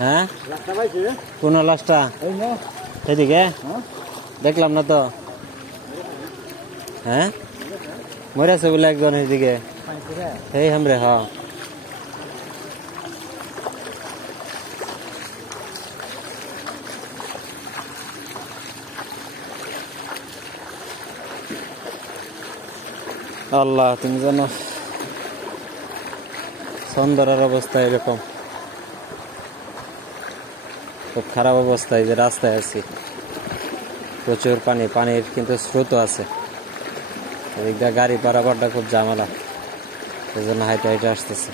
হ্যাঁ কোন লাশটা এদিকে দেখলাম না তো। হ্যাঁ মরেছে বলে একজন এদিকে এই হামরে। হ্যাঁ আল্লাহ তুমি জানো সন্ধ্যার অবস্থা এরকম, খুব খারাপ অবস্থায় যে রাস্তায় আছি, প্রচুর পানি, পানির কিন্তু স্রোত আছে, এদিক দিয়ে গাড়ি পারাপারটা খুব ঝামেলা, এই জন্য হাইটে হাইটে আসতেছে।